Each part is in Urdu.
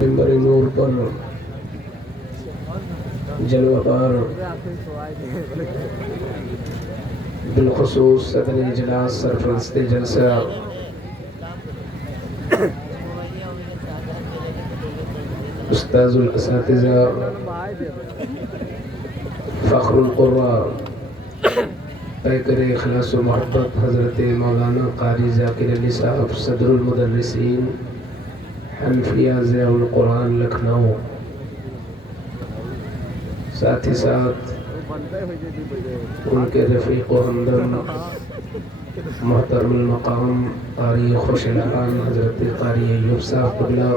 ممبر نور پر جلوہ بار بالخصوص صدر اجلاس سرپرست جلسہ استاذ الاساتذہ فخر القراء پیکر اخلاص و محبت حضرت مولانا قاری ذاکر علی صاحب صدر المدرسین حنفیہ ضیاء القرآن لکھنؤ، ساتھ ہی ساتھ ان کے رفیق و ہمدم محترم المقام قاری خوش الحال حضرت قاری ایوب صاحب قبلہ،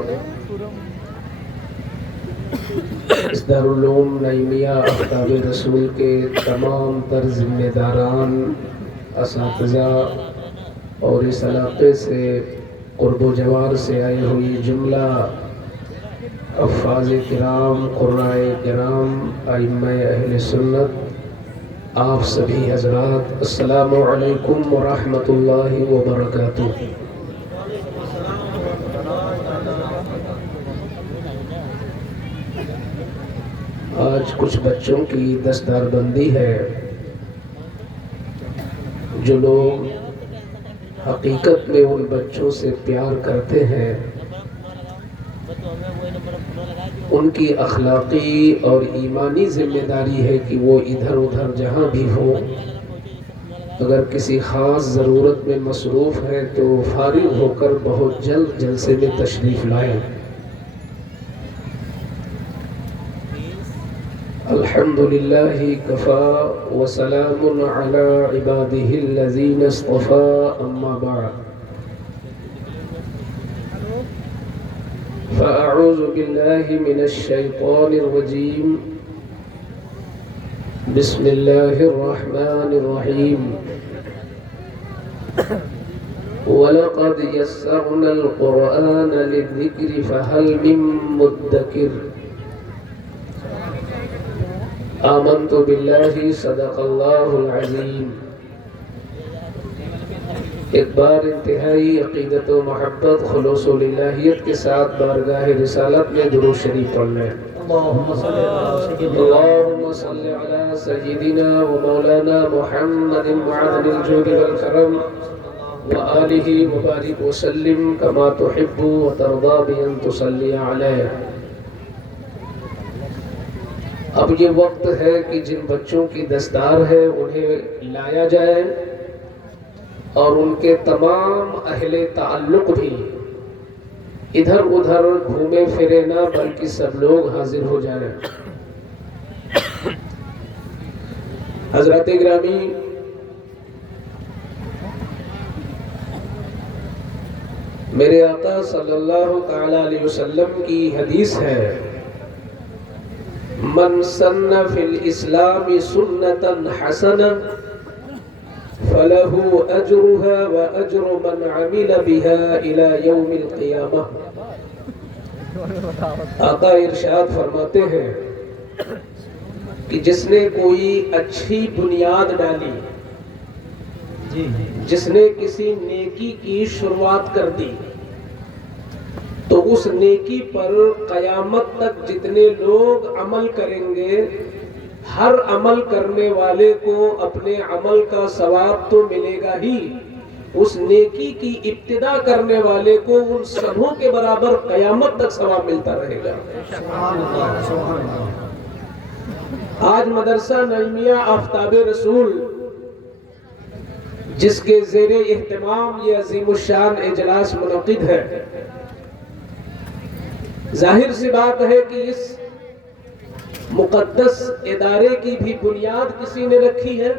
اس دارالعلوم نعیمیہ آفتاب رسول کے تمام تر ذمہ داران، اساتذہ اور اس علاقے سے قرب و جوار سے آئے ہوئی جملہ حفاظ کرام، قرائے کرام، ائمہ اہل سنت، آپ سبھی حضرات السلام علیکم ورحمۃ اللہ وبرکاتہ۔ آج کچھ بچوں کی دستار بندی ہے جو لوگ حقیقت میں ان بچوں سے پیار کرتے ہیں، ان کی اخلاقی اور ایمانی ذمہ داری ہے کہ وہ ادھر ادھر جہاں بھی ہو، اگر کسی خاص ضرورت میں مصروف ہے تو فارغ ہو کر بہت جلد جلسے میں تشریف لائیں۔ الحمدللہ کفا وسلام علی عبادہ الذین اصطفیٰ، اما بعد فاعوذ باللہ من الشیطان الرجیم، بسم اللہ الرحمن الرحیم، وَلَقَدْ يَسَّرْنَا الْقُرْآنَ لِلذِّكْرِ فَهَلْ مِن مُدَّكِرٍ۔ آمنت باللہ صدق اللہ العظیم۔ ایک بار انتہائی عقیدت و محبت، خلوص و للہیت کے ساتھ بارگاہ رسالت میں درود شریف پڑھ لیں۔ اللہم صلی علی سیدنا و مولانا محمد معدن الجود والکرم وآلہ مبارک وسلم کما تحب و ترضا بأن تصلی علیہ۔ اب یہ وقت ہے کہ جن بچوں کی دستار ہے انہیں لایا جائے اور ان کے تمام اہل تعلق بھی ادھر ادھر گھومے پھرے نہ بلکہ سب لوگ حاضر ہو جائیں۔ حضرات گرامی، میرے آقا صلی اللہ تعالی علیہ وسلم کی حدیث ہے، من سن فی الاسلام سنتا حسنا فلہ اجرها واجر من عمل بها الى یوم القیامہ۔ آقا ارشاد فرماتے ہیں کہ جس نے کوئی اچھی بنیاد ڈالی، جس نے کسی نیکی کی شروعات کر دی، تو اس نیکی پر قیامت تک جتنے لوگ عمل کریں گے، ہر عمل کرنے والے کو اپنے عمل کا ثواب تو ملے گا ہی، اس نیکی کی ابتدا کرنے والے کو ان سبوں کے برابر قیامت تک ثواب ملتا رہے گا۔ آج مدرسہ نعیمیہ آفتاب رسول جس کے زیر اہتمام یہ عظیم الشان اجلاس منعقد ہے، ظاہر سی بات ہے کہ اس مقدس ادارے کی بھی بنیاد کسی نے رکھی ہے۔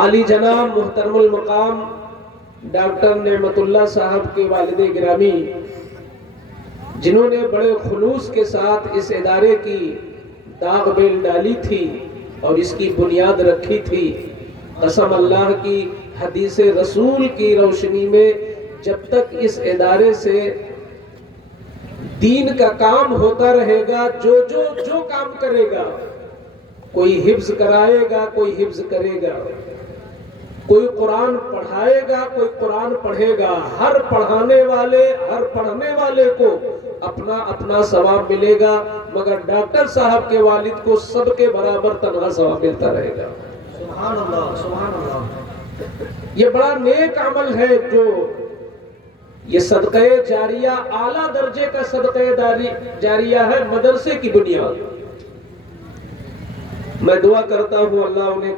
عالی جناب محترم المقام ڈاکٹر نعمت اللہ صاحب کے والد گرامی، جنہوں نے بڑے خلوص کے ساتھ اس ادارے کی داغ بیل ڈالی تھی اور اس کی بنیاد رکھی تھی، قسم اللہ کی، حدیث رسول کی روشنی میں جب تک اس ادارے سے دین کا کام ہوتا رہے گا، جو کام کرے گا، کوئی حفظ کرائے گا، کوئی حفظ کرے گا، کوئی قرآن پڑھائے گا، کوئی قرآن پڑھے گا، ہر پڑھانے والے ہر پڑھنے والے کو اپنا اپنا ثواب ملے گا، مگر ڈاکٹر صاحب کے والد کو سب کے برابر تنہا ثواب ملتا رہے گا۔ سبحان اللہ، سبحان اللہ۔ یہ بڑا نیک عمل ہے جو یہ صدقہ جاریہ اعلیٰ درجے کا صدقہ جاریہ ہے، مدرسے کی بنیاد۔ میں دعا کرتا ہوں اللہ انہیں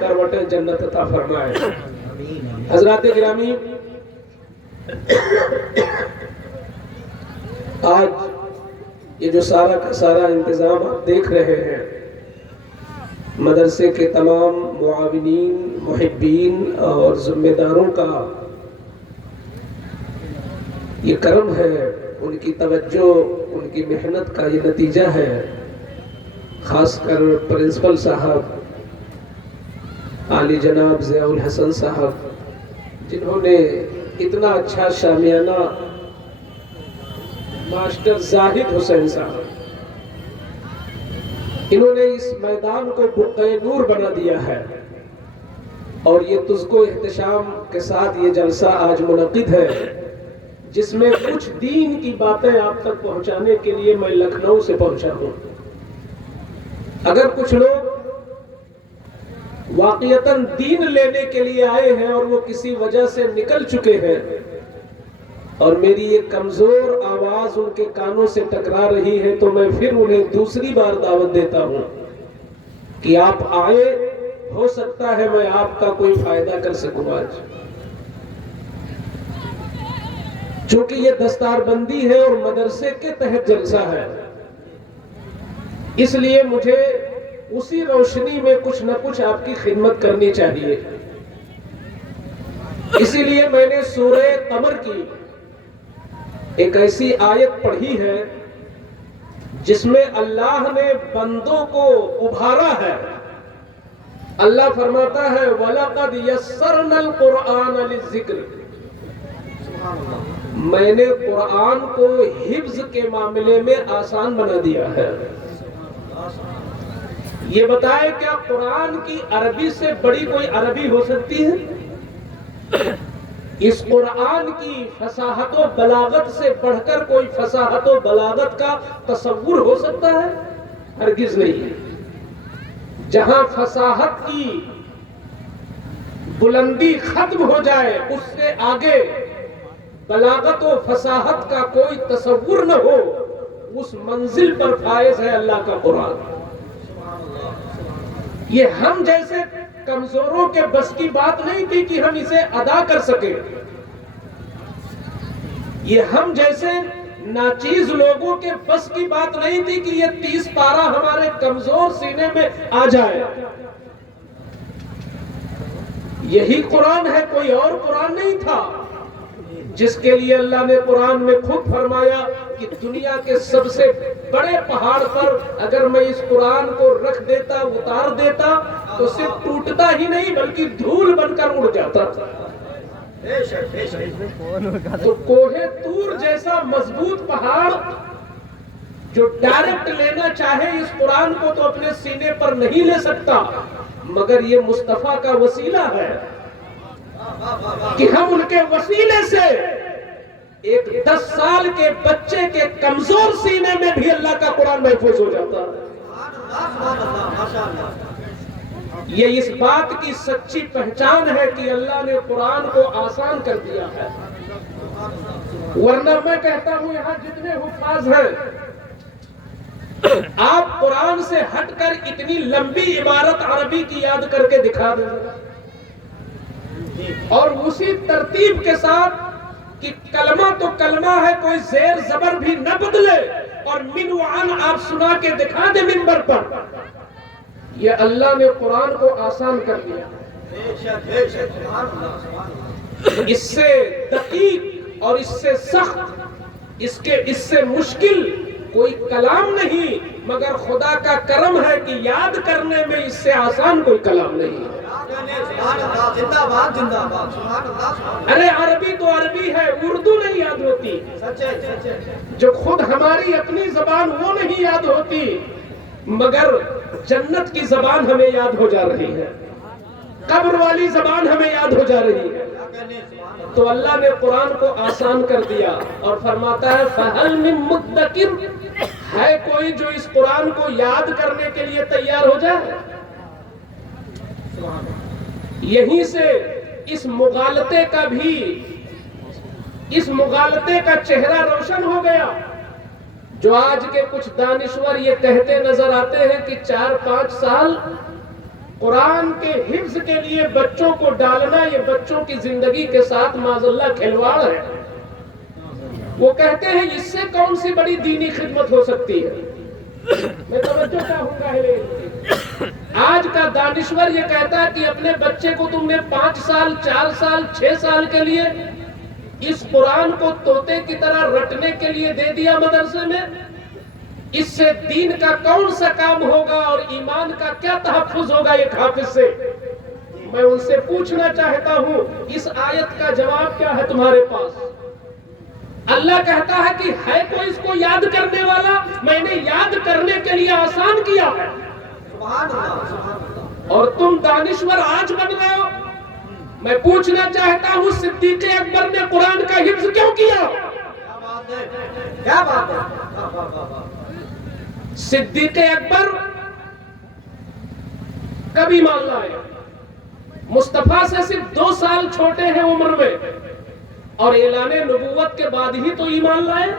کروٹیں جنت عطا فرمائے۔ حضرات گرامی، آج یہ جو سارا کا سارا انتظام آپ دیکھ رہے ہیں، مدرسے کے تمام معاونین، محبین اور ذمہ داروں کا یہ کرم ہے، ان کی توجہ، ان کی محنت کا یہ نتیجہ ہے۔ خاص کر پرنسپل صاحب عالی جناب ضیاء الحسن صاحب، جنہوں نے اتنا اچھا شامیانہ، ماسٹر زاہد حسین صاحب، انہوں نے اس میدان کو بقعہ نور بنا دیا ہے، اور یہ تزکو احتشام کے ساتھ یہ جلسہ آج منعقد ہے، جس میں کچھ دین کی باتیں آپ تک پہنچانے کے لیے میں لکھنؤ سے پہنچا ہوں۔ اگر کچھ لوگ واقعتاً دین لینے کے لیے آئے ہیں اور وہ کسی وجہ سے نکل چکے ہیں، اور میری یہ کمزور آواز ان کے کانوں سے ٹکرا رہی ہے، تو میں پھر انہیں دوسری بار دعوت دیتا ہوں کہ آپ آئے، ہو سکتا ہے میں آپ کا کوئی فائدہ کر سکوں آج۔ چونکہ یہ دستار بندی ہے اور مدرسے کے تحت جلسہ ہے، اس لیے مجھے اسی روشنی میں کچھ نہ کچھ آپ کی خدمت کرنی چاہیے۔ اسی لیے میں نے سورہ قمر کی ایک ایسی آیت پڑھی ہے جس میں اللہ نے بندوں کو ابھارا ہے۔ اللہ فرماتا ہے وَلَقَدْ يَسَّرْنَا الْقُرْآنَ لِلذِّكْرِ، میں نے قرآن کو حفظ کے معاملے میں آسان بنا دیا ہے۔ یہ بتائے کیا قرآن کی عربی سے بڑی کوئی عربی ہو سکتی ہے؟ اس قرآن کی فصاحت و بلاغت سے بڑھ کر کوئی فصاحت و بلاغت کا تصور ہو سکتا ہے؟ ہرگز نہیں۔ جہاں فصاحت کی بلندی ختم ہو جائے، اس سے آگے بلاغت و فصاحت کا کوئی تصور نہ ہو، اس منزل پر فائز ہے اللہ کا قرآن۔ یہ ہم جیسے کمزوروں کے بس کی بات نہیں تھی کہ ہم اسے ادا کر سکیں، یہ ہم جیسے ناچیز لوگوں کے بس کی بات نہیں تھی کہ یہ 30 پارہ ہمارے کمزور سینے میں آ جائے۔ یہی قرآن ہے، کوئی اور قرآن نہیں تھا، جس کے لیے اللہ نے قرآن میں خود فرمایا کہ دنیا کے سب سے بڑے پہاڑ پر اگر میں اس قرآن کو رکھ دیتا، اتار دیتا، تو صرف ٹوٹتا ہی نہیں بلکہ دھول بن کر اڑ جاتا تھا۔ تو کوہ طور جیسا مضبوط پہاڑ جو ڈائریکٹ لینا چاہے اس قرآن کو تو اپنے سینے پر نہیں لے سکتا، مگر یہ مصطفیٰ کا وسیلہ ہے کہ ہم ان کے وسیلے سے ایک 10 سال کے بچے کے کمزور سینے میں بھی اللہ کا قرآن محفوظ ہو جاتا ہے۔ یہ اس بات کی سچی پہچان ہے کہ اللہ نے قرآن کو آسان کر دیا ہے، ورنہ میں کہتا ہوں یہاں جتنے حفاظ ہیں، آپ قرآن سے ہٹ کر اتنی لمبی عبارت عربی کی یاد کر کے دکھا دیں اور اسی ترتیب کے ساتھ کہ کلمہ تو کلمہ ہے، کوئی زیر زبر بھی نہ بدلے، اور من وعن آپ سنا کے دکھا دیں منبر پر، یہ اللہ نے قرآن کو آسان کر دیا۔ اس سے دقیق اور اس سے سخت، اس سے مشکل کوئی کلام نہیں، مگر خدا کا کرم ہے کہ یاد کرنے میں اس سے آسان کوئی کلام نہیں ہے۔ ارے عربی تو عربی ہے، اردو نہیں یاد ہوتی، جو خود ہماری اپنی زبان وہ نہیں یاد ہوتی، مگر جنت کی زبان ہمیں یاد ہو جا رہی ہے۔ قبر والی زبان ہمیں یاد ہو جا رہی ہے. تو اللہ نے قرآن کو آسان کر دیا اور فرماتا ہے فَهَلْ مِن مُدَّكِرٍ، ہے کوئی جو اس قرآن کو یاد کرنے کے لیے تیار ہو جائے. یہیں سے اس مغالطے کا چہرہ روشن ہو گیا. جو آج کے کچھ دانشور یہ کہتے نظر آتے ہیں کہ 4-5 سال قرآن کے حفظ کے لیے بچوں کو ڈالنا یہ بچوں کی زندگی کے ساتھ معاذ اللہ کھلواڑ ہے. وہ کہتے ہیں اس سے کون سی بڑی دینی خدمت ہو سکتی ہے. میں توجہ چاہوں گا، آج کا دانشور یہ کہتا ہے کہ اپنے بچے کو تم نے 5 سال 4 سال 6 سال کے لیے اس قرآن کو طوطے کی طرح رٹنے کے لیے دے دیا مدرسے میں. اس سے دین کا کون سا کام ہوگا اور ایمان کا کیا تحفظ ہوگا ایک حافظ سے. میں ان سے پوچھنا چاہتا ہوں اس آیت کا جواب کیا ہے تمہارے پاس. اللہ کہتا ہے کہ ہے کوئی اس کو یاد کرنے والا، میں نے یاد کرنے کے لیے آسان کیا ہے. اور تم دانشور آج بن رہے ہو. میں پوچھنا چاہتا ہوں صدیق اکبر نے قرآن کا حفظ کیوں کیا؟ کیا بات ہے. صدیق اکبر کب ایمان لائے؟ مصطفیٰ سے صرف 2 سال چھوٹے ہیں عمر میں، اور اعلان نبوت کے بعد ہی تو ایمان لائے.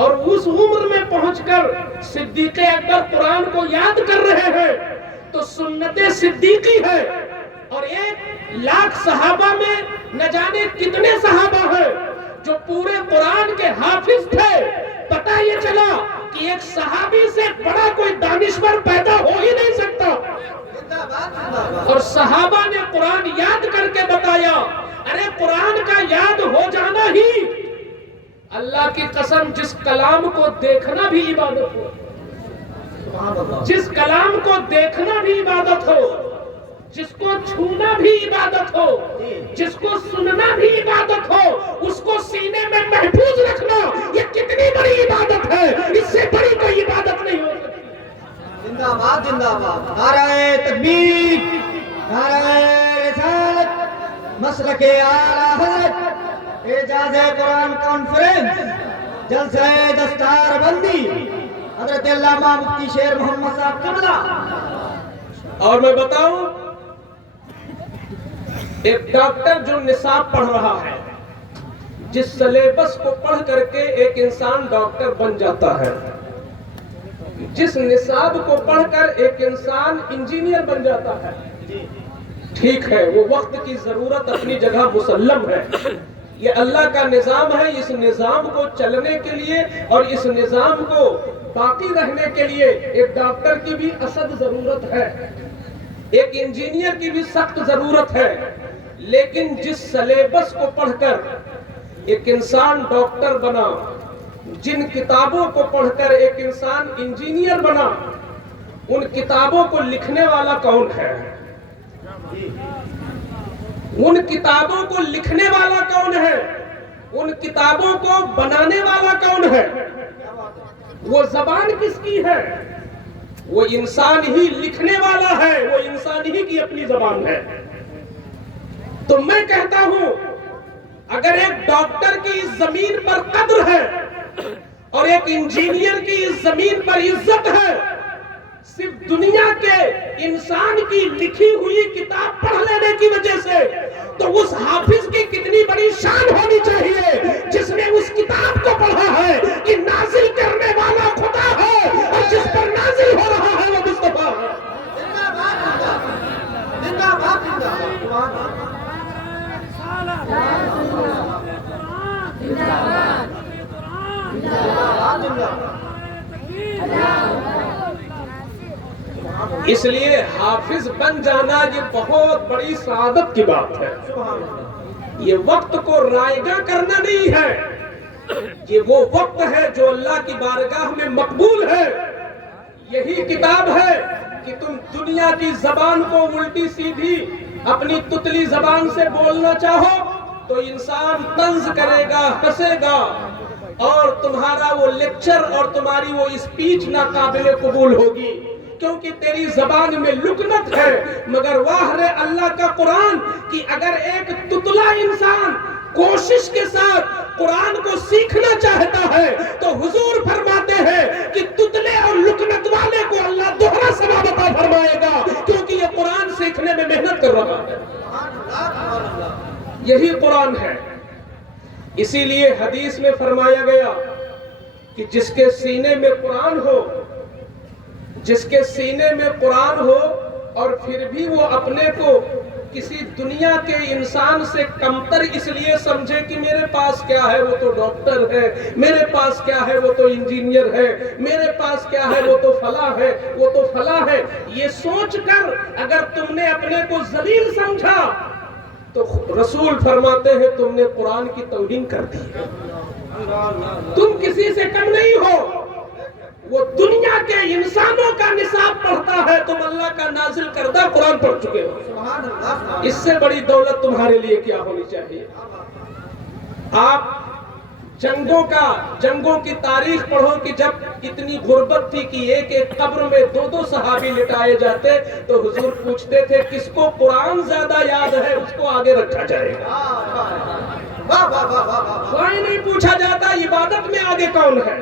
اور اس عمر میں پہنچ کر صدیق اکبر قرآن کو یاد کر رہے ہیں تو سنت صدیقی ہے. اور 1,00,000 صحابہ میں نہ جانے کتنے صحابہ ہیں جو پورے قرآن کے حافظ تھے. پتہ یہ چلا کہ ایک صحابی سے بڑا کوئی دانشور پیدا ہو ہی نہیں سکتا. اور صحابہ نے قرآن یاد کر کے بتایا. ارے قرآن کا یاد ہو جانا ہی اللہ کی قسم جس کلام کو دیکھنا بھی عبادت ہو، جس کلام کو دیکھنا بھی عبادت ہو، جس کو چھونا بھی عبادت ہو، جس کو سننا بھی عبادت ہو، اس کو سینے میں محفوظ رکھنا یہ کتنی بڑی عبادت ہے. اس سے بڑی کوئی عبادت نہیں ہو سکتی. زندہ باد زندہ باد. نعرہ تکبیر، نعرہ رسالت، مسلک اعلیٰ حضرت، اعجاز قرآن کانفرنس، جلسہ دستار بندی، حضرت علامہ مفتی شیر محمد صاحب قبلہ. اور میں بتاؤں، ایک ڈاکٹر جو نصاب پڑھ رہا ہے، جس سلیبس کو پڑھ کر کے ایک انسان ڈاکٹر بن جاتا ہے، جس نصاب کو پڑھ کر ایک انسان انجینئر بن جاتا ہے، ٹھیک ہے وہ وقت کی ضرورت اپنی جگہ مسلم ہے. یہ اللہ کا نظام ہے. اس نظام کو چلنے کے لیے اور اس نظام کو باقی رہنے کے لیے ایک ڈاکٹر کی بھی اشد ضرورت ہے، ایک انجینئر کی بھی سخت ضرورت ہے. لیکن جس سلیبس کو پڑھ کر ایک انسان ڈاکٹر بنا، جن کتابوں کو پڑھ کر ایک انسان انجینئر بنا، ان کتابوں کو لکھنے والا کون ہے؟ ان کتابوں کو لکھنے والا کون ہے؟ ان کتابوں کو بنانے والا کون ہے؟ وہ زبان کس کی ہے؟ وہ انسان ہی لکھنے والا ہے، وہ انسان ہی کی اپنی زبان ہے. تو میں کہتا ہوں اگر ایک ڈاکٹر کی اس زمین پر قدر ہے اور ایک انجینئر کی اس زمین پر عزت ہے، صرف دنیا کے انسان کی لکھی ہوئی کتاب پڑھ لینے کی وجہ سے، تو اس حافظ کی کتنی بڑی شان ہونی چاہیے جس نے اس کتاب کو پڑھا ہے کہ نازل کرنے والا خدا ہے اور جس پر نازل ہو رہا ہے وہ مصطفیٰ ہے. زندہ باد زندہ باد. اس لیے حافظ بن جانا یہ بہت بڑی سعادت کی بات ہے. یہ وقت کو رائگاں کرنا نہیں ہے، یہ وہ وقت ہے جو اللہ کی بارگاہ میں مقبول ہے. یہی کتاب ہے کہ تم دنیا کی زبان کو الٹی سیدھی اپنی تتلی زبان سے بولنا چاہو تو انسان طنز کرے گا، ہنسے گا، اور تمہارا وہ لیکچر اور تمہاری وہ اسپیچ ناقابل قبول ہوگی. کیونکہ تیری زبان میں لکنت ہے، مگر واہ رے اللہ کا قرآن کہ اگر ایک تتلا انسان کوشش کے ساتھ قرآن کو سیکھنا چاہتا ہے تو حضور فرماتے ہیں کہ تتلے اور لکنت والے کو اللہ دوہرا ثواب عطا فرمائے گا، کیونکہ یہ قرآن سیکھنے میں محنت کر رہا ہے۔ یہی قرآن ہے۔ اسی لیے حدیث میں فرمایا گیا کہ جس کے سینے میں قرآن ہو، جس کے سینے میں قرآن ہو اور پھر بھی وہ اپنے کو کسی دنیا کے انسان سے کمتر اس لیے سمجھے کہ میرے پاس کیا ہے وہ تو ڈاکٹر ہے، میرے پاس کیا ہے وہ تو انجینئر ہے، میرے پاس کیا ہے وہ تو فلاں ہے، وہ تو فلاں ہے، یہ سوچ کر اگر تم نے اپنے کو ذلیل سمجھا تو رسول فرماتے ہیں تم نے قرآن کی توہین کر دی ہے۔ تم کسی سے کم نہیں ہو، وہ دنیا کے انسانوں کا نصاب پڑھتا ہے، تم اللہ کا نازل کردہ قرآن پڑھ چکے ہو۔ اس سے بڑی دولت تمہارے لیے کیا ہونی چاہیے؟ آپ جنگوں کی تاریخ پڑھو کہ جب اتنی غربت تھی کہ ایک ایک قبر میں دو دو صحابی لٹائے جاتے تو حضور پوچھتے تھے کس کو قرآن زیادہ یاد ہے اس کو آگے رکھا جائے گا۔ کوئی نہیں پوچھا جاتا عبادت میں آگے کون ہے،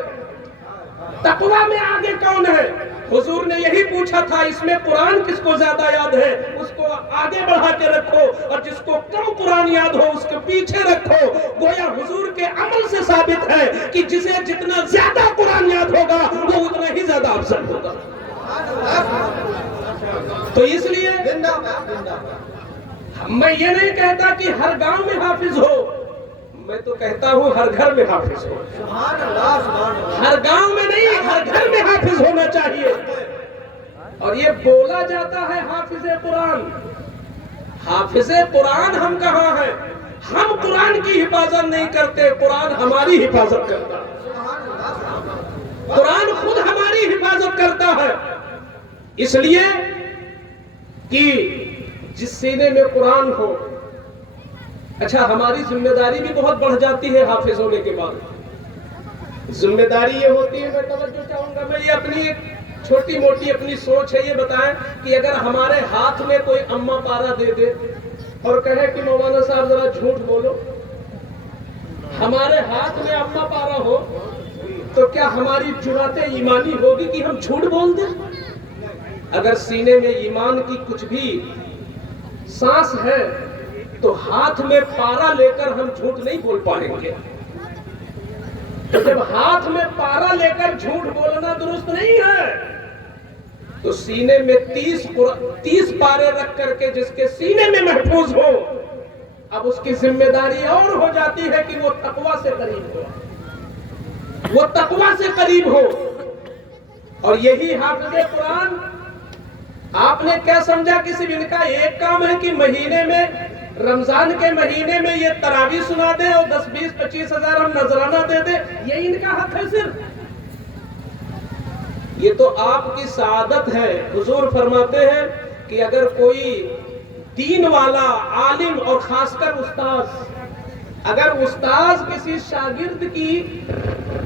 تقویٰ میں آگے کون ہے۔ حضور نے یہی پوچھا تھا اس میں قرآن کس کو زیادہ یاد ہے اس کو آگے بڑھا کے رکھو، اور جس کو کم قرآن یاد ہو اس کو پیچھے رکھو۔ گویا حضور کے عمل سے ثابت ہے کہ جسے جتنا زیادہ قرآن یاد ہوگا وہ اتنا ہی زیادہ افضل ہوگا۔ تو اس لیے میں یہ نہیں کہتا کہ ہر گاؤں میں حافظ ہو، میں تو کہتا ہوں ہر گھر میں حافظ ہو۔ ہر گاؤں میں نہیں، ہر گھر میں حافظ ہونا چاہیے۔ اور یہ بولا جاتا ہے حافظ قرآن، حافظ قرآن ہم کہاں ہیں؟ ہم قرآن کی حفاظت نہیں کرتے، قرآن ہماری حفاظت کرتا ہے، قرآن خود ہماری حفاظت کرتا ہے۔ اس لیے کہ جس سینے میں قرآن ہو، اچھا ہماری ذمہ داری بھی بہت بڑھ جاتی ہے حافظ ہونے کے بعد۔ ذمہ داری یہ ہوتی ہے، میں توجہ چاہوں گا، میں یہ اپنی ایک چھوٹی موٹی اپنی سوچ ہے، یہ بتائیں کہ اگر ہمارے ہاتھ میں کوئی اماں پارا دے دے اور کہے کہ مولانا صاحب ذرا جھوٹ بولو، ہمارے ہاتھ میں اماں پارا ہو تو کیا ہماری جرأت ایمانی ہوگی کہ ہم جھوٹ بول دیں؟ اگر سینے میں ایمان کی کچھ بھی سانس ہے تو ہاتھ میں پارا لے کر ہم جھوٹ نہیں بول پائیں گے۔ تو جب ہاتھ میں پارا لے کر جھوٹ بولنا درست نہیں ہے تو سینے میں 30 پارے رکھ کر کے جس کے سینے میں محفوظ ہو، اب اس کی ذمہ داری اور ہو جاتی ہے کہ وہ تقویٰ سے قریب ہو، وہ تقویٰ سے قریب ہو۔ اور یہی حافظ قرآن، آپ نے کیا سمجھا کہ صرف ان کا ایک کام ہے کہ مہینے میں، رمضان کے مہینے میں یہ تراویح سنا دیں اور 10 20 25 ہزار ہم نذرانہ دے دیں، یہ ان کا حق ہے صرف؟ یہ تو آپ کی سعادت ہے۔ حضور فرماتے ہیں کہ اگر کوئی دین والا عالم اور خاص کر استاذ، اگر استاذ کسی شاگرد کی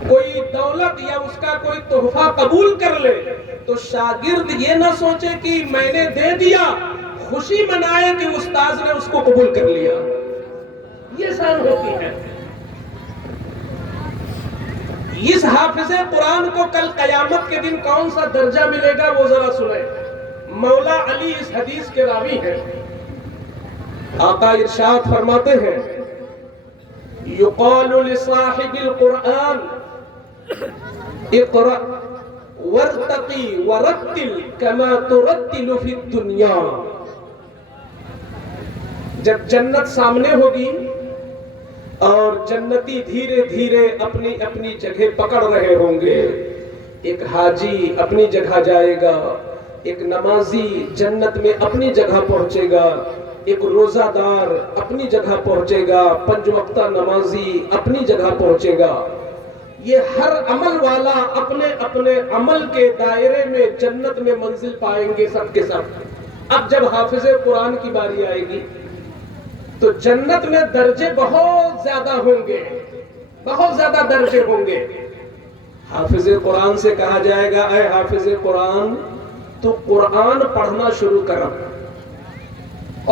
کوئی دولت یا اس کا کوئی تحفہ قبول کر لے تو شاگرد یہ نہ سوچے کہ میں نے دے دیا، خوشی منائے کہ استاذ نے اس کو قبول کر لیا، یہ شان ہوتی ہے۔ اس حافظ قرآن کو کل قیامت کے دن کون سا درجہ ملے گا وہ ذرا سنیں۔ مولا علی اس حدیث کے راوی ہیں، آقا ارشاد فرماتے ہیں یقال لصاحب القرآن اقرأ وارتقی ورتل کما ترتل فی الدنیا۔ جب جنت سامنے ہوگی اور جنتی دھیرے دھیرے اپنی اپنی جگہ پکڑ رہے ہوں گے، ایک حاجی اپنی جگہ جائے گا، ایک نمازی جنت میں اپنی جگہ پہنچے گا، ایک روزہ دار اپنی جگہ پہنچے گا، 5 وقتہ نمازی اپنی جگہ پہنچے گا۔ یہ ہر عمل والا اپنے اپنے عمل کے دائرے میں جنت میں منزل پائیں گے سب کے سب۔ اب جب حافظ قرآن کی باری آئے گی تو جنت میں درجے بہت زیادہ ہوں گے، بہت زیادہ درجے ہوں گے۔ حافظ قرآن سے کہا جائے گا اے حافظ قرآن تو قرآن پڑھنا شروع کر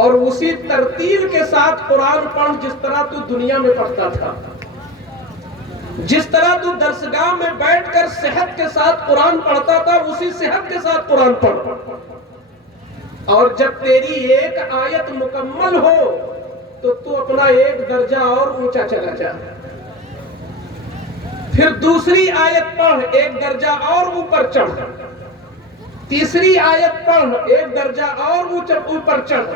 اور اسی ترتیل کے ساتھ قرآن پڑھ جس طرح تو دنیا میں پڑھتا تھا. جس طرح تو درسگاہ میں بیٹھ کر صحت کے ساتھ قرآن پڑھتا تھا اسی صحت کے ساتھ قرآن پڑھ. اور جب تیری ایک آیت مکمل ہو تو اپنا ایک درجہ اور اونچا چلا جا. پھر دوسری آیت پڑھ ایک درجہ اور اوپر چڑھ. تیسری آیت پڑھ ایک درجہ اور اوپر چڑھ.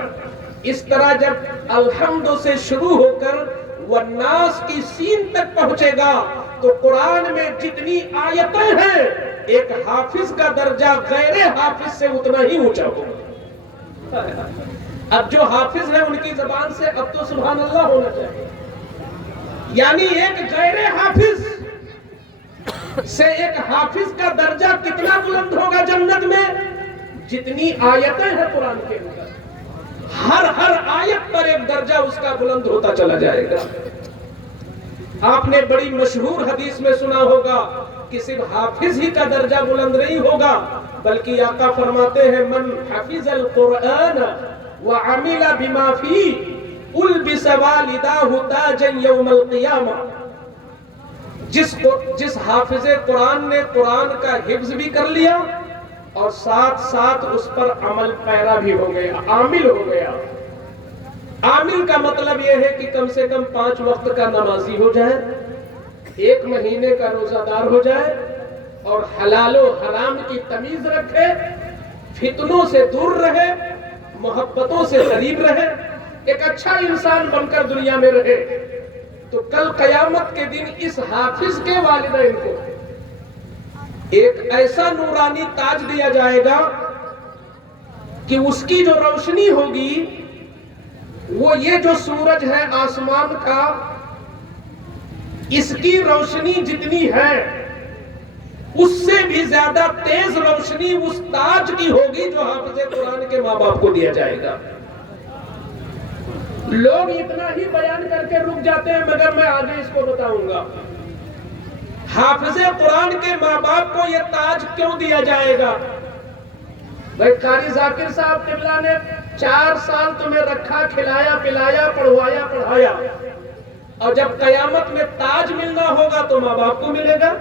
اس طرح جب الحمد سے شروع ہو کر والناس کی سین تک پہنچے گا تو قرآن میں جتنی آیتیں ہیں ایک حافظ کا درجہ غیر حافظ سے اتنا ہی اونچا ہوگا. اب جو حافظ ہے ان کی زبان سے اب تو سبحان اللہ ہونا چاہیے. یعنی ایک غیر حافظ سے ایک حافظ کا درجہ کتنا بلند ہوگا جنت میں؟ جتنی آیتیں ہیں قرآن کے اندر ہر آیت پر ایک درجہ اس کا بلند ہوتا چلا جائے گا. آپ نے بڑی مشہور حدیث میں سنا ہوگا کہ صرف حافظ ہی کا درجہ بلند نہیں ہوگا بلکہ آقا فرماتے ہیں من حفظ القرآن وعمل بما فيه البس والداه تاجا يوم القیامہ. جس حافظ قرآن نے قرآن کا حفظ بھی کر لیا اور ساتھ ساتھ اس پر عمل پیرا بھی ہو گیا، عامل ہو گیا. عامل کا مطلب یہ ہے کہ کم سے کم 5 وقت کا نمازی ہو جائے، 1 مہینے کا روزہ دار ہو جائے اور حلال و حرام کی تمیز رکھے، فتنوں سے دور رہے، محبتوں سے قریب رہے، ایک اچھا انسان بن کر دنیا میں رہے. تو کل قیامت کے دن اس حافظ کے والدین کو ایک ایسا نورانی تاج دیا جائے گا کہ اس کی جو روشنی ہوگی وہ یہ جو سورج ہے آسمان کا اس کی روشنی جتنی ہے اس سے بھی زیادہ تیز روشنی اس تاج کی ہوگی جو حافظ قرآن کے ماں باپ کو دیا جائے گا. لوگ اتنا ہی بیان کر کے رک جاتے ہیں مگر میں آگے اس کو بتاؤں گا. حافظ قرآن کے ماں باپ کو یہ تاج کیوں دیا جائے گا؟ بھائی قاری ذاکر صاحب قبلہ نے 4 سال تمہیں رکھا، کھلایا پلایا، پڑھوایا پڑھایا، اور جب قیامت میں تاج ملنا ہوگا تو ماں باپ کو ملے گا.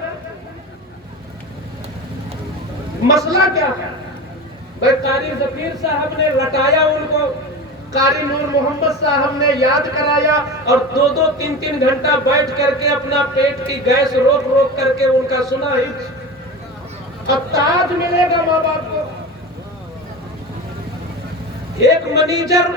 مسئلہ کیا ہے؟ بھائی قاری ظفیر صاحب نے رٹایا ان کو، قاری نور محمد صاحب نے یاد کرایا اور 2-2 3-3 گھنٹہ بیٹھ کر کے اپنا پیٹ کی گیس روک روک کر کے ان کا سنا ہی. اب تاج ملے گا ماں باپ کو. ایک منیجر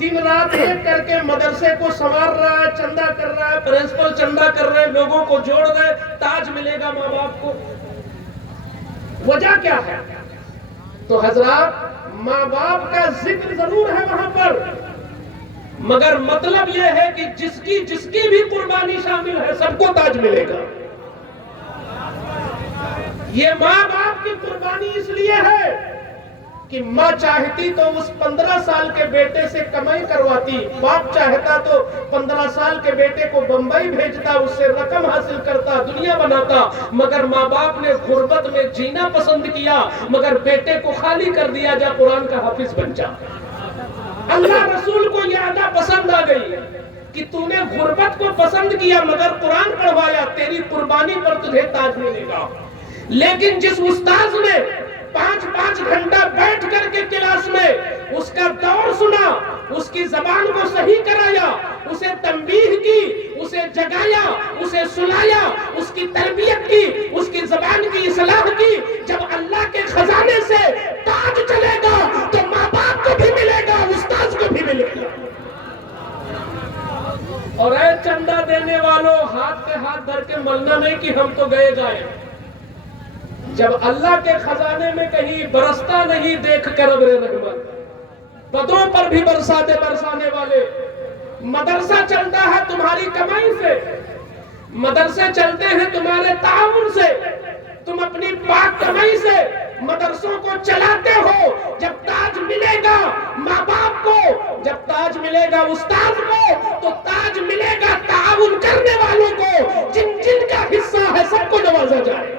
دن رات ایک کر کے مدرسے کو سنوار رہا ہے، چندہ کر رہا ہے، پرنسپل چندہ کر رہے ہیں، لوگوں کو جوڑ رہے، تاج ملے گا ماں باپ کو. وجہ کیا ہے؟ تو حضرات ماں باپ کا ذکر ضرور ہے وہاں پر مگر مطلب یہ ہے کہ جس کی بھی قربانی شامل ہے سب کو تاج ملے گا. یہ ماں باپ کی قربانی اس لیے ہے کہ ماں چاہتی تو اس 15 سال کے بیٹے سے کمائی کرواتی، باپ چاہتا تو 15 سال کے بیٹے کو بمبئی بھیجتا، اس سے رقم حاصل کرتا، دنیا بناتا، مگر ماں باپ نے غربت میں جینا پسند کیا مگر بیٹے کو خالی کر دیا، جا قرآن کا حافظ بن جا. اللہ رسول کو یہ ادا پسند آ گئی کہ تو نے غربت کو پسند کیا مگر قرآن پڑھوایا، تیری قربانی پر تجھے تاج ملے گا. لیکن جس استاذ نے 5-5 گھنٹہ بیٹھ کر کے کلاس میں اس کا دور سنا، اس کی زبان کو صحیح کرایا، اسے تنبیہ کی، اسے جگایا، اسے سلایا، اس کی تربیت کی، اس کی زبان کی اصلاح کی، جب اللہ کے خزانے سے تاج چلے گا تو ماں باپ کو بھی ملے گا، استاذ کو بھی ملے گا. اور اے چندہ دینے والوں، ہاتھ پہ ہاتھ دھر کے ملنا نہیں کہ ہم تو گئے گائے. جب اللہ کے خزانے میں کہیں برستا نہیں دیکھ کر ابر رحمت، بدروں پر بھی برسا دے برسانے والے. مدرسہ چلتا ہے تمہاری کمائی سے، مدرسے چلتے ہیں تمہارے تعاون سے، تم اپنی پاک کمائی سے مدرسوں کو چلاتے ہو. جب تاج ملے گا ماں باپ کو، جب تاج ملے گا استاد کو، تو تاج ملے گا تعاون کرنے والوں کو، جن جن کا حصہ ہے سب کو نوازا جائے.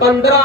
15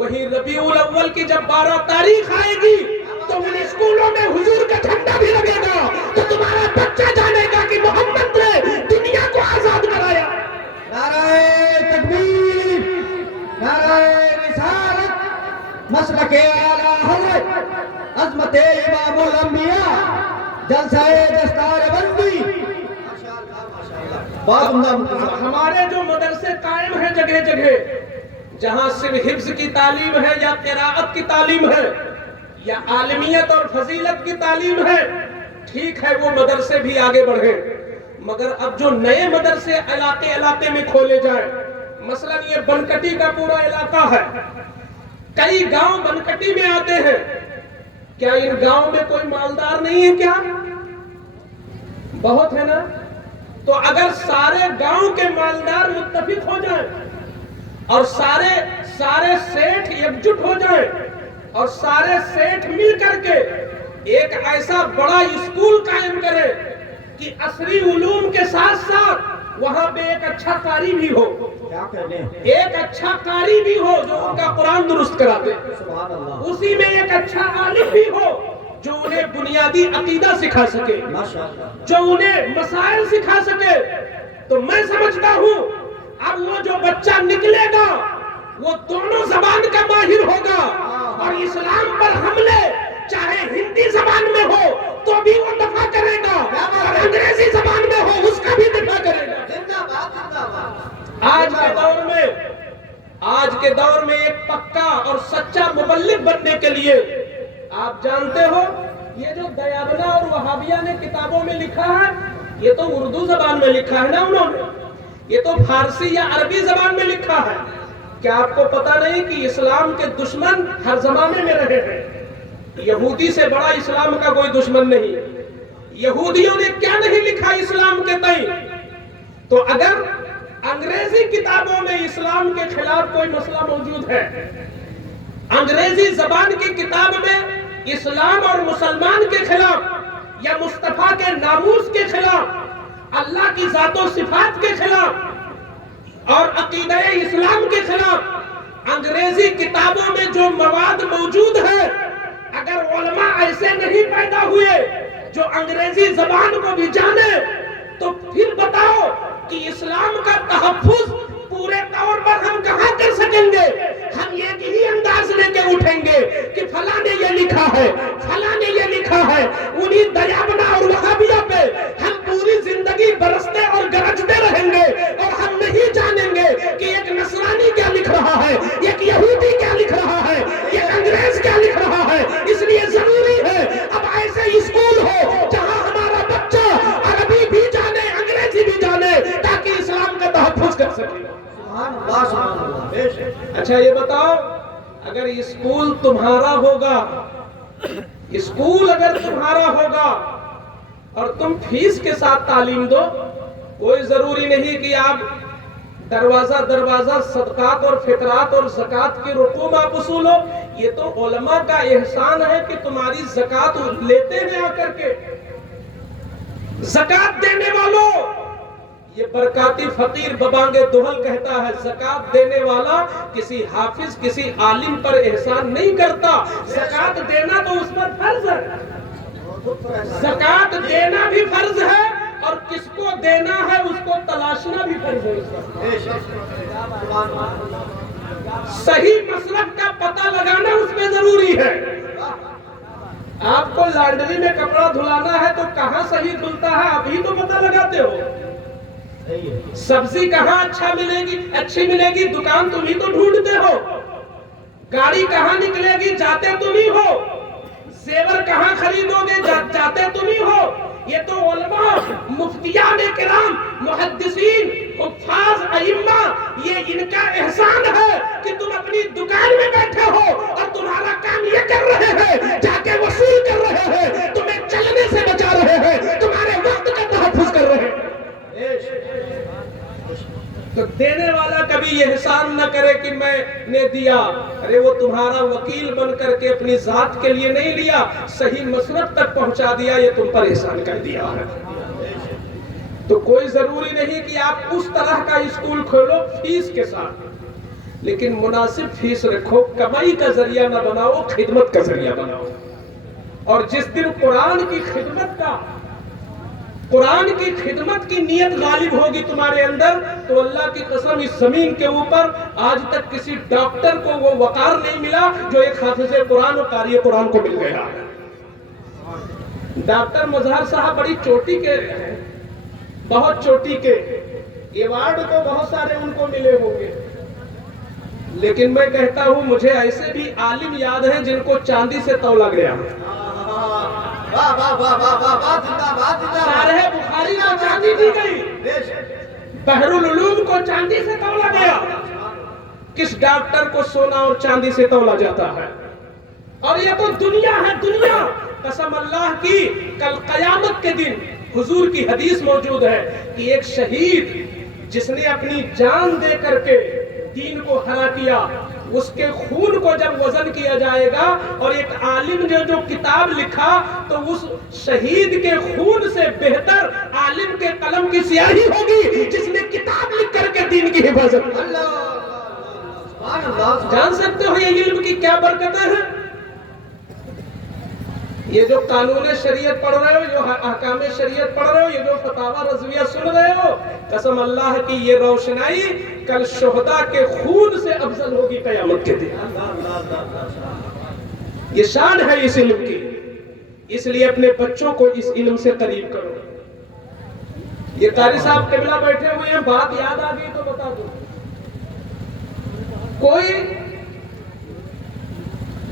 وہی ربیع الاول کی جب 12 تاریخ آئے گی تو ان اسکولوں میں حضور کا جھنڈا بھی لگے گا، تو تمہارا بچہ جانے گا کہ محمد نے دنیا کو آزاد کرایا۔ نعرہ تکبیر، نعرہ رسالت، مسلک اعلیٰ حضرت، عظمت امام الانبیاء، جلسہ دستار بندی۔ ہمارے جو مدرسے قائم ہیں جگہ جگہ، جہاں صرف حفظ کی تعلیم ہے یا قراءت کی تعلیم ہے یا عالمیت اور فضیلت کی تعلیم ہے، ٹھیک ہے وہ مدرسے بھی آگے بڑھیں، مگر اب جو نئے مدرسے علاقے علاقے میں کھولے جائیں، مثلا یہ بنکٹی کا پورا علاقہ ہے، کئی گاؤں بنکٹی میں آتے ہیں، کیا ان گاؤں میں کوئی مالدار نہیں ہے کیا؟ بہت ہے نا؟ تو اگر سارے گاؤں کے مالدار متفق ہو جائیں اور سارے سیٹھ یکجٹ ہو جائیں اور سارے سیٹھ مل کر کے ایک ایسا بڑا اسکول قائم کرے کہ عصری علوم کے ساتھ ساتھ وہاں پہ ایک اچھا قاری بھی ہو، ایک اچھا قاری بھی ہو جو ان کا قرآن درست کرا دے، اسی میں ایک اچھا عالم بھی ہو جو انہیں بنیادی عقیدہ سکھا سکے، جو انہیں مسائل سکھا سکے، تو میں سمجھتا ہوں اب وہ جو بچہ نکلے گا وہ دونوں زبان کا ماہر ہوگا اور اسلام پر حملے چاہے ہندی زبان میں ہو تو بھی وہ دفاع کرے گا اور انگریزی زبان میں ہو اس کا بھی دفاع کرے گا۔ آج کے دور میں ایک پکا اور سچا مبلغ بننے کے لیے آپ جانتے ہو یہ جو دیابنا اور وہابیہ نے کتابوں میں لکھا ہے یہ تو اردو زبان میں لکھا ہے نا انہوں نے، یہ تو فارسی یا عربی زبان میں لکھا ہے۔ کیا آپ کو پتا نہیں کہ اسلام کے دشمن ہر زمانے میں رہے ہیں؟ یہودی سے بڑا اسلام کا کوئی دشمن نہیں۔ یہودیوں نے کیا نہیں لکھا اسلام کے تئیں؟ تو اگر انگریزی کتابوں میں اسلام کے خلاف کوئی مسئلہ موجود ہے، انگریزی زبان کی کتاب میں اسلام اور مسلمان کے خلاف یا مصطفیٰ کے ناموس کے خلاف، اللہ کی ذات و صفات کے خلاف اور عقیدہ اسلام کے خلاف انگریزی کتابوں میں جو مواد موجود ہے، اگر علماء ایسے نہیں پیدا ہوئے جو انگریزی زبان کو بھی جانے تو پھر بتاؤ کہ اسلام کا تحفظ پورے طور پر ہم کہاں کر سکیں گے؟ ہم ایک ہی انداز لے کے اٹھیں گے کہ فلاں نے یہ لکھا ہے، فلاں نے یہ لکھا ہے، انہی دیابنا اور وہابیہ پہ ہم پوری زندگی برستے اور گرجتے رہیں گے اور ہم نہیں جانیں گے کہ ایک نصرانی کیا لکھ رہا ہے، ایک یہودی کیا لکھ رہا ہے، ایک انگریز کیا لکھ رہا ہے۔ اس لیے ضروری ہے اب ایسے اسکول ہو جہاں ہمارا بچہ عربی بھی جانے، انگریزی بھی جانے تاکہ اسلام کا تحفظ کر سکے۔ اچھا یہ بتاؤ، اگر اسکول تمہارا ہوگا، اسکول اگر تمہارا ہوگا اور تم فیس کے ساتھ تعلیم دو، کوئی ضروری نہیں کہ آپ دروازہ دروازہ صدقات اور فطرات اور زکوٰۃ کی رقوم آپ وصولو، یہ تو علماء کا احسان ہے کہ تمہاری زکوٰۃ لیتے ہیں آ کر کے۔ زکوٰۃ دینے والوں، یہ برکاتی فقیر ببانگ دہل کہتا ہے، زکوٰۃ دینے والا کسی حافظ کسی عالم پر احسان نہیں کرتا، زکوٰۃ دینا تو اس پر فرض ہے، زکوٰۃ دینا بھی فرض ہے اور کس کو دینا ہے اس کو تلاشنا بھی فرض ہے۔ صحیح مسلک کا پتہ لگانا اس میں ضروری ہے۔ آپ کو لانڈری میں کپڑا دھلانا ہے تو کہاں صحیح دھلتا ہے آپ ہی تو پتہ لگاتے ہو۔ سبزی کہاں اچھی ملے گی دکان تم ہی تو ڈھونڈتے ہو، گاڑی کہاں نکلے گی جاتے تم ہی ہو، زیور کہاں خریدو گے جاتے تم ہی ہو۔ یہ تو علماء، مفتیان کرام، محدثین، حفاظ، ائمہ، یہ ان کا احسان ہے کہ تم اپنی دکان میں بیٹھے ہو اور تمہارا کام یہ کر رہے ہیں، جا کے وصول کر رہے ہیں، تمہیں چلنے سے بچا رہے ہیں، تمہارے وقت کا تحفظ کر رہے ہیں۔ تو دینے والا کبھی یہ احسان نہ کرے کہ میں نے دیا، ارے وہ تمہارا وکیل بن کر کے اپنی ذات کے لیے نہیں لیا، صحیح مسلک تک پہنچا دیا، یہ تم پر احسان کر دیا ہے۔ تو کوئی ضروری نہیں کہ آپ اس طرح کا اسکول کھولو فیس کے ساتھ، لیکن مناسب فیس رکھو، کمائی کا ذریعہ نہ بناؤ، خدمت کا ذریعہ بناؤ. اور جس دن قرآن کی خدمت کی نیت غالب ہوگی تمہارے اندر، تو اللہ کی قسم اس زمین کے اوپر آج تک کسی ڈاکٹر کو وہ وقار نہیں ملا جو ایک حافظ قرآن اور قاری قرآن کو مل گیا. ڈاکٹر مظہر صاحب بڑی چوٹی کے ہیں، بہت چوٹی کے، ایوارڈ تو بہت سارے ان کو ملے ہوں گے، لیکن میں کہتا ہوں مجھے ایسے بھی عالم یاد ہیں جن کو چاندی سے تولا گیا. شارح بخاری کو چاندی دی گئی، بحر العلوم کو چاندی سے تولا گیا. کس ڈاکٹر کو سونا اور چاندی سے تولا جاتا ہے؟ اور یہ تو دنیا ہے، دنیا. قسم اللہ کی، کل قیامت کے دن حضور کی حدیث موجود ہے کہ ایک شہید جس نے اپنی جان دے کر کے دین کو ہرا کیا، اس کے خون کو جب وزن کیا جائے گا، اور ایک عالم نے جو کتاب لکھا تو اس شہید کے خون سے بہتر عالم کے قلم کی سیاہی ہوگی جس نے کتاب لکھ کر کے دین کی حفاظت. جان سکتے ہو یہ علم کی کیا برکتیں ہیں؟ یہ جو قانون شریعت پڑھ رہے ہو، جو احکام شریعت پڑھ رہے ہو، یہ جو فتاوی رضویہ سن رہے ہو، قسم اللہ کی یہ روشنائی کل شہداء کے خون سے افضل ہوگی قیامت کے دن. یہ شان ہے اس علم کی، اس لیے اپنے بچوں کو اس علم سے قریب کرو. یہ قاری صاحب قبلہ بیٹھے ہوئے ہیں، بات یاد آ گئی تو بتا دو. کوئی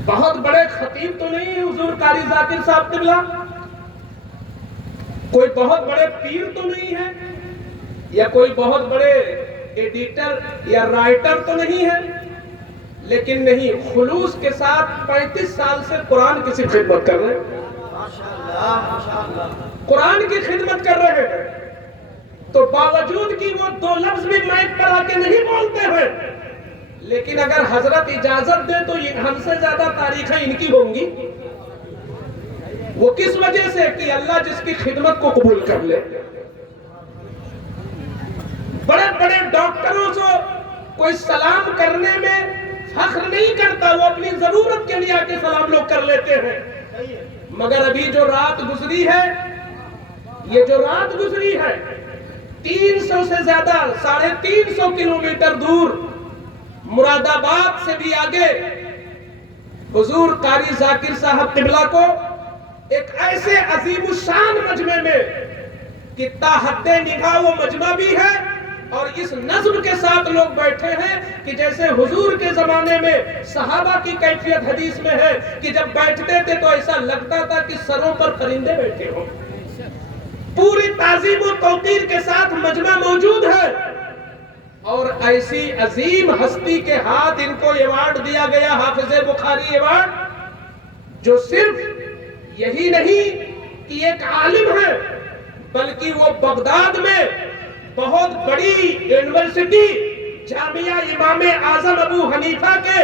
بہت بڑے خطیب تو نہیں ہے حضور قاری ذاکر صاحب قبلہ، کوئی بہت بڑے پیر تو نہیں ہے، یا کوئی بہت بڑے ایڈیٹر یا رائٹر تو نہیں ہے، لیکن نہیں، خلوص کے ساتھ 35 سال سے قرآن کی خدمت کر رہے ہیں. قرآن کی خدمت کر رہے ہیں، تو باوجود کی وہ 2 لفظ بھی مائک پر آ کے نہیں بولتے ہیں، لیکن اگر حضرت اجازت دے تو ہم سے زیادہ تاریخیں ان کی ہوں گی. وہ کس وجہ سے؟ کہ اللہ جس کی خدمت کو قبول کر لے. بڑے بڑے ڈاکٹروں سے کوئی سلام کرنے میں فخر نہیں کرتا، وہ اپنی ضرورت کے لیے آ کے سلام لوگ کر لیتے ہیں. مگر ابھی جو رات گزری ہے، یہ جو رات گزری ہے، 300 سے زیادہ، 350 کلومیٹر دور، مراد آباد سے بھی آگے، حضور قاری ذاکر صاحب قبلہ کو ایک ایسے عظیم الشان مجمع میں کہ تا حد نگاہ وہ مجمع بھی ہے، اور اس نظم کے ساتھ لوگ بیٹھے ہیں کہ جیسے حضور کے زمانے میں صحابہ کی کیفیت حدیث میں ہے کہ جب بیٹھتے تھے تو ایسا لگتا تھا کہ سروں پر پرندے بیٹھے ہوں. پوری تعظیم و توقیر کے ساتھ مجمع موجود ہے، اور ایسی عظیم ہستی کے ہاتھ ان کو ایوارڈ دیا گیا، حافظ بخاری ایوارڈ، جو صرف یہی نہیں کہ ایک عالم ہے، بلکہ وہ بغداد میں بہت بڑی یونیورسٹی جامعہ امام اعظم ابو حنیفہ کے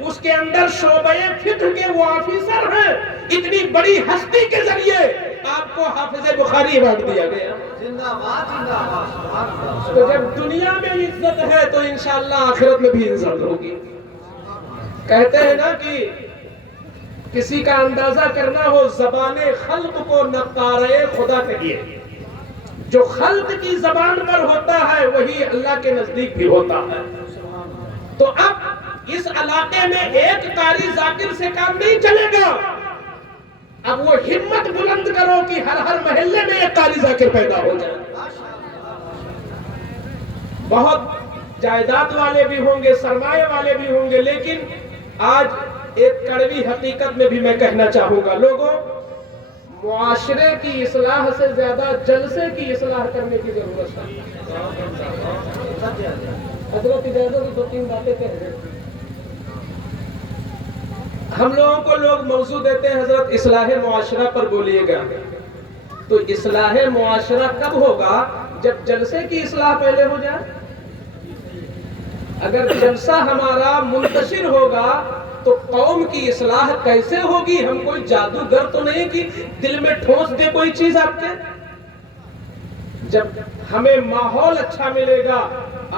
اس کے اندر شعبہ فقہ کے وہ آفیسر ہیں. اتنی بڑی ہستی کے ذریعے آپ کو حافظ بخاری ایوارڈ دیا گیا. تو جب دنیا میں عزت ہے تو انشاءاللہ آخرت میں بھی عزت ہوگی. کہتے ہیں نا کہ کسی کا اندازہ کرنا ہو، زبان خلق کو نقارے خدا کہیے. جو خلق کی زبان پر ہوتا ہے وہی اللہ کے نزدیک بھی ہوتا ہے. تو اب اس علاقے میں ایک قاری ذاکر سے کام نہیں چلے گا. اب وہ ہمت بلند کرو کہ ہر محلے میں ایک قاری ذاکر پیدا ہو جائے. بہت جائیداد والے بھی ہوں گے، سرمایہ والے بھی ہوں گے، لیکن آج ایک کڑوی حقیقت میں بھی میں کہنا چاہوں گا، لوگوں، معاشرے کی اصلاح سے زیادہ جلسے کی اصلاح کرنے کی ضرورت ہے. حضرت اجازت 2-3 باتیں کہہ رہے ہیں. ہم لوگوں کو لوگ موضوع دیتے ہیں حضرت اصلاح معاشرہ پر بولیے گا، تو اصلاح معاشرہ کب ہوگا؟ جب جلسے کی اصلاح پہلے ہو جائے. اگر جلسہ ہمارا منتشر ہوگا تو قوم کی اصلاح کیسے ہوگی؟ ہم کوئی جادوگر تو نہیں کہ دل میں ٹھونس دے کوئی چیز آپ کے. جب ہمیں ماحول اچھا ملے گا،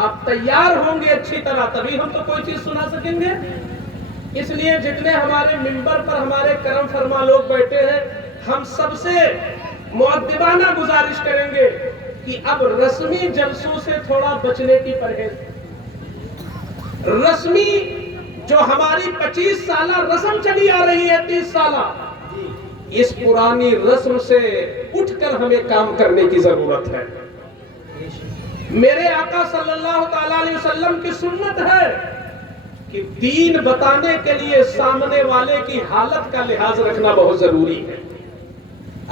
آپ تیار ہوں گے اچھی طرح، تبھی ہم تو کوئی چیز سنا سکیں گے۔ اس لیے جتنے ہمارے ممبر پر ہمارے کرم فرما لوگ بیٹھے ہیں، ہم سب سے مؤدبانہ گزارش کریں گے کہ اب رسمی جلسوں سے تھوڑا بچنے کی پرہیز۔ رسمی جو ہماری 25 سالہ رسم چلی آ رہی ہے، 30 سالہ، اس پرانی رسم سے اٹھ کر ہمیں کام کرنے کی ضرورت ہے۔ میرے آقا صلی اللہ تعالی علیہ وسلم کی سنت ہے کہ دین بتانے کے لیے سامنے والے کی حالت کا لحاظ رکھنا بہت ضروری ہے۔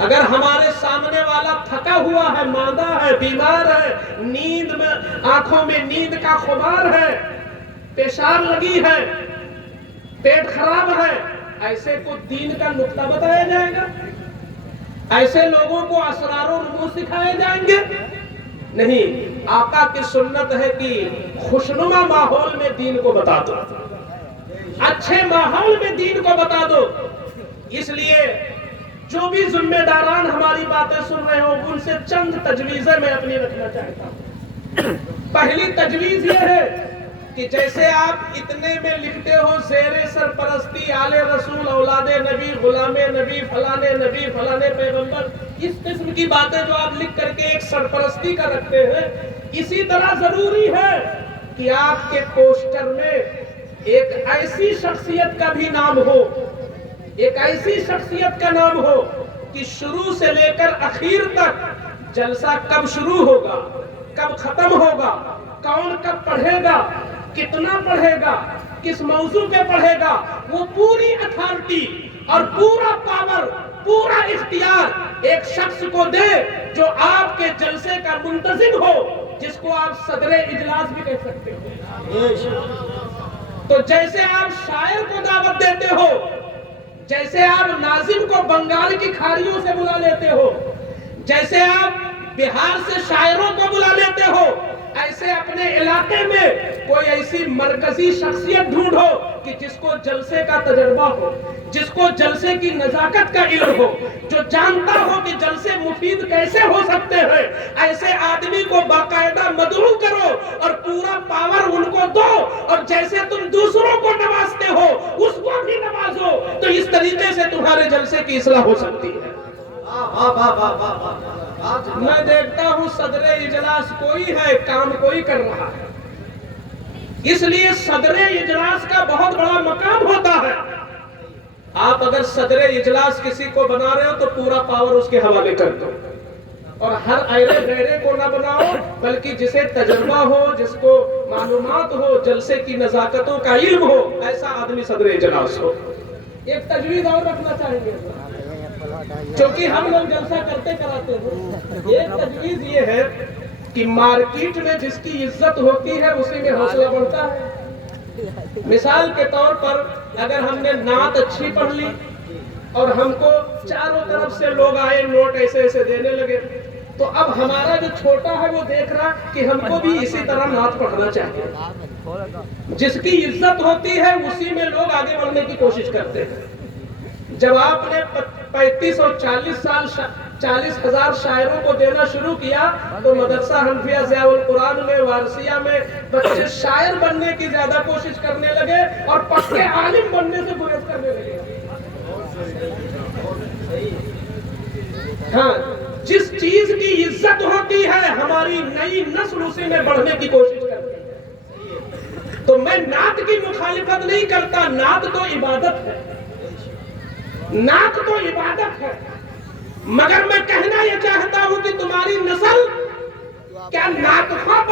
اگر ہمارے سامنے والا تھکا ہوا ہے، ماندہ ہے، بیمار ہے، نیند میں آنکھوں میں نیند کا خمار ہے، پیشاب لگی ہے، پیٹ خراب ہے، ایسے کو دین کا نقطہ بتایا جائے گا؟ ایسے لوگوں کو اسرار و رموز سکھائے جائیں گے؟ نہیں، آقا کی سنت ہے کہ خوشنما ماحول میں دین کو بتا دو، اچھے ماحول میں دین کو بتا دو۔ اس لیے جو بھی ذمہ داران ہماری باتیں سن رہے ہوں، ان سے چند تجویزیں میں اپنی رکھنا چاہتا ہوں۔ پہلی تجویز یہ ہے کہ جیسے آپ اتنے میں لکھتے ہو زیر سرپرستی آل رسول، اولاد نبی، غلام نبی، فلانے نبی، فلانے پیغمبر، اس قسم کی باتیں جو آپ لکھ کر کے ایک سرپرستی کا رکھتے ہیں، اسی طرح ضروری ہے کہ آپ کے پوسٹر میں ایک ایسی شخصیت کا بھی نام ہو، ایک ایسی شخصیت کا نام ہو کہ شروع سے لے کر اخیر تک جلسہ کب شروع ہوگا، کب ختم ہوگا، کون کب پڑھے گا، کتنا پڑھے گا، کس موضوع پہ پڑھے گا، وہ پوری اتھارٹی اور پورا پاور، پورا اختیار ایک شخص کو دے جو آپ کے جلسے کا منتظم ہو، جس کو آپ صدر اجلاس بھی کہہ سکتے ہو۔ تو جیسے آپ شاعر کو دعوت دیتے ہو، جیسے آپ ناظم کو بنگال کی کھاڑیوں سے بلا لیتے ہو، جیسے آپ بہار سے شاعروں کو بلا لیتے ہو، ایسے اپنے علاقے میں کوئی ایسی مرکزی شخصیت ڈھونڈو کہ جس کو جلسے کا تجربہ ہو، جس کو جلسے کی نزاکت کا علم ہو، جو جانتا ہو کہ جلسے مفید کیسے ہو سکتے ہیں۔ ایسے آدمی کو باقاعدہ مدعو کرو اور پورا پاور ان کو دو، اور جیسے تم دوسروں کو نوازتے ہو اس کو بھی نوازو، تو اس طریقے سے تمہارے جلسے کی اصلاح ہو سکتی ہے۔ میں دیکھتا ہوں صدر اجلاس کوئی ہے، کام کوئی کر رہا ہے، اس لیے صدر اجلاس کا بہت بڑا مقام ہوتا ہے۔ آپ اگر صدر اجلاس کسی کو بنا رہے ہو تو پورا پاور اس کے حوالے کر دو، اور ہر ایرے غیرے کو نہ بناؤ، بلکہ جسے تجربہ ہو، جس کو معلومات ہو، جلسے کی نزاکتوں کا علم ہو، ایسا آدمی صدر اجلاس ہو۔ ایک تجویز اور رکھنا چاہیں گے، چونکہ ہم لوگ جلسہ کرتے کراتے ہیں، ایک تجویز یہ ہے کہ مارکیٹ میں جس کی عزت ہوتی ہے اسی میں حوصلہ بڑھتا ہے۔ مثال کے طور پر اگر ہم نے نعت اچھی پڑھ لی اور ہم کو چاروں طرف سے لوگ آئے، نوٹ ایسے ایسے دینے لگے، تو اب ہمارا جو چھوٹا ہے وہ دیکھ رہا کہ ہم کو بھی اسی طرح نعت پڑھنا چاہیے۔ جس کی عزت ہوتی ہے اسی میں لوگ آگے بڑھنے کی کوشش کرتے ہیں۔ جب آپ نے 35 اور 40 ہزار شاعروں کو دینا شروع کیا تو مدرسہ حنفیہ ضیاء القرآن میں، وارثیہ میں بچے شاعر بننے کی زیادہ کوشش کرنے لگے اور پکے عالم بننے سے گریز کرنے لگے۔ ہاں، جس چیز کی عزت ہوتی ہے ہماری نئی نسل اسی میں بڑھنے کی کوشش کرتی ہے۔ تو میں نعت کی مخالفت نہیں کرتا، نعت تو عبادت ہے، نعت تو عبادت ہے، مگر میں کہنا یہ چاہتا ہوں کہ تمہاری نسل کیا نعت خواہ